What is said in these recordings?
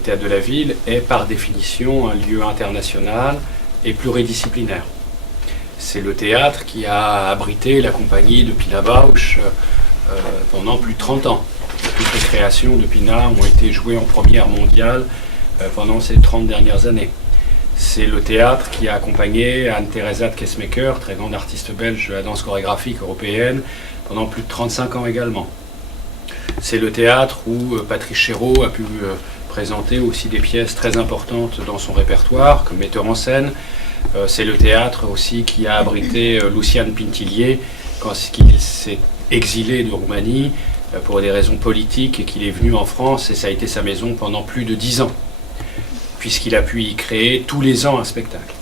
Théâtre de la Ville est par définition un lieu international et pluridisciplinaire. C'est le théâtre qui a abrité la compagnie de Pina Bausch pendant plus de 30 ans. Toutes les créations de Pina ont été jouées en première mondiale pendant ces 30 dernières années. C'est le théâtre qui a accompagné Anne-Theresa de Kessmaker, très grande artiste belge de la danse chorégraphique européenne, pendant plus de 35 ans également. C'est le théâtre où Patrice Chéreau a pu présenter aussi des pièces très importantes dans son répertoire, comme metteur en scène. C'est le théâtre aussi qui a abrité Lucian Pintillier quand il s'est exilé de Roumanie pour des raisons politiques et qu'il est venu en France, et ça a été sa maison pendant plus de 10 ans, puisqu'il a pu y créer tous les ans un spectacle.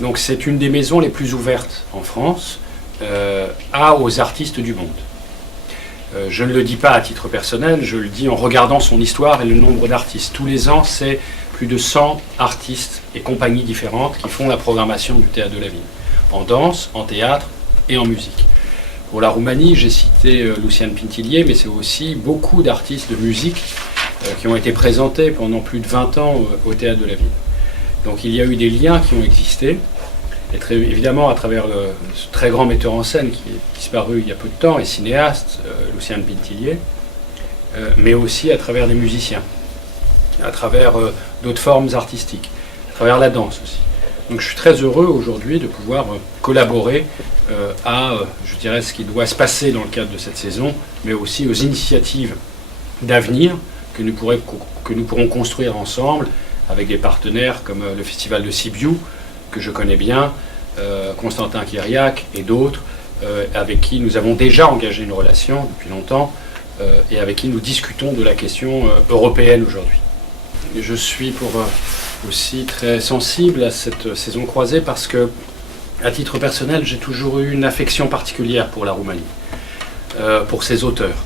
Donc c'est une des maisons les plus ouvertes en France aux artistes du monde. Je ne le dis pas à titre personnel, je le dis en regardant son histoire et le nombre d'artistes. Tous les ans, c'est plus de 100 artistes et compagnies différentes qui font la programmation du Théâtre de la Ville, en danse, en théâtre et en musique. Pour la Roumanie, j'ai cité Lucian Pintillier, mais c'est aussi beaucoup d'artistes de musique qui ont été présentés pendant plus de 20 ans au Théâtre de la Ville. Donc il y a eu des liens qui ont existé, et évidemment à travers ce très grand metteur en scène qui est disparu il y a peu de temps, et cinéaste, Lucian Pintillier, mais aussi à travers des musiciens, à travers d'autres formes artistiques, à travers la danse aussi. Donc je suis très heureux aujourd'hui de pouvoir collaborer je dirais, ce qui doit se passer dans le cadre de cette saison, mais aussi aux initiatives d'avenir que nous pourrons construire ensemble avec des partenaires comme le Festival de Sibiu, que je connais bien, Constantin Kiriac et d'autres, avec qui nous avons déjà engagé une relation depuis longtemps et avec qui nous discutons de la question européenne aujourd'hui. Je suis aussi très sensible à cette saison croisée parce que, à titre personnel, j'ai toujours eu une affection particulière pour la Roumanie, pour ses auteurs.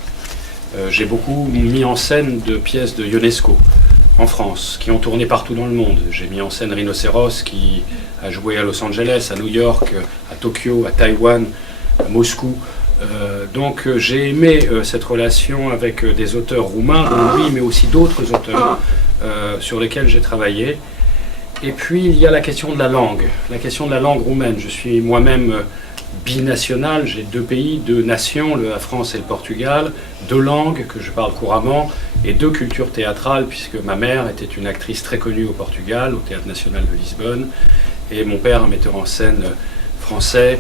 J'ai beaucoup mis en scène de pièces de Ionesco en France, qui ont tourné partout dans le monde. J'ai mis en scène Rhinocéros, qui a joué à Los Angeles, à New York, à Tokyo, à Taïwan, à Moscou. Donc j'ai aimé cette relation avec des auteurs roumains, dont lui, mais aussi d'autres auteurs sur lesquels j'ai travaillé. Et puis il y a la question de la langue roumaine. Je suis moi-même binational, j'ai deux pays, deux nations, la France et le Portugal, deux langues que je parle couramment et deux cultures théâtrales, puisque ma mère était une actrice très connue au Portugal, au Théâtre National de Lisbonne, et mon père, un metteur en scène français,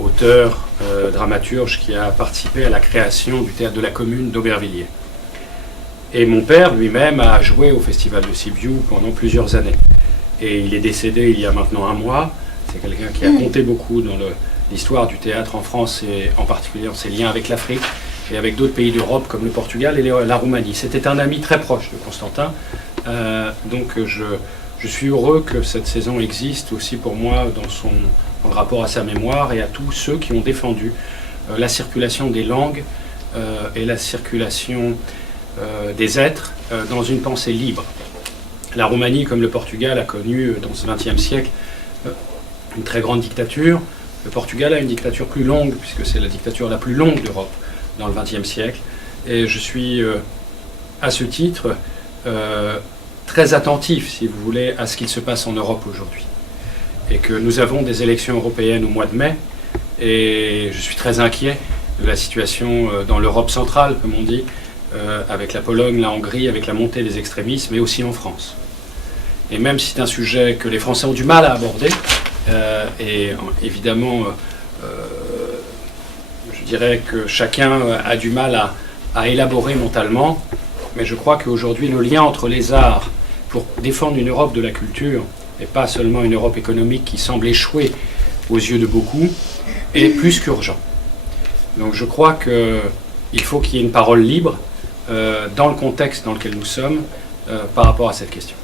auteur, dramaturge, qui a participé à la création du Théâtre de la Commune d'Aubervilliers. Et mon père lui-même a joué au Festival de Sibiu pendant plusieurs années. Et il est décédé il y a maintenant un mois. C'est quelqu'un qui a compté beaucoup dans l'histoire du théâtre en France et en particulier dans ses liens avec l'Afrique et avec d'autres pays d'Europe comme le Portugal et la Roumanie. C'était un ami très proche de Constantin. Donc je suis heureux que cette saison existe aussi pour moi dans le rapport à sa mémoire et à tous ceux qui ont défendu la circulation des langues et la circulation des êtres dans une pensée libre. La Roumanie, comme le Portugal, a connu dans ce XXe siècle une très grande dictature. Le Portugal a une dictature plus longue, puisque c'est la dictature la plus longue d'Europe dans le XXe siècle. Et je suis, à ce titre, très attentif, si vous voulez, à ce qu'il se passe en Europe aujourd'hui. Et que nous avons des élections européennes au mois de mai, et je suis très inquiet de la situation dans l'Europe centrale, comme on dit, avec la Pologne, la Hongrie, avec la montée des extrémismes, mais aussi en France. Et même si c'est un sujet que les Français ont du mal à aborder, et évidemment, je dirais que chacun a du mal à élaborer mentalement, mais je crois qu'aujourd'hui, le lien entre les arts, pour défendre une Europe de la culture, et pas seulement une Europe économique qui semble échouer aux yeux de beaucoup, est plus qu'urgent. Donc je crois qu'il faut qu'il y ait une parole libre dans le contexte dans lequel nous sommes par rapport à cette question.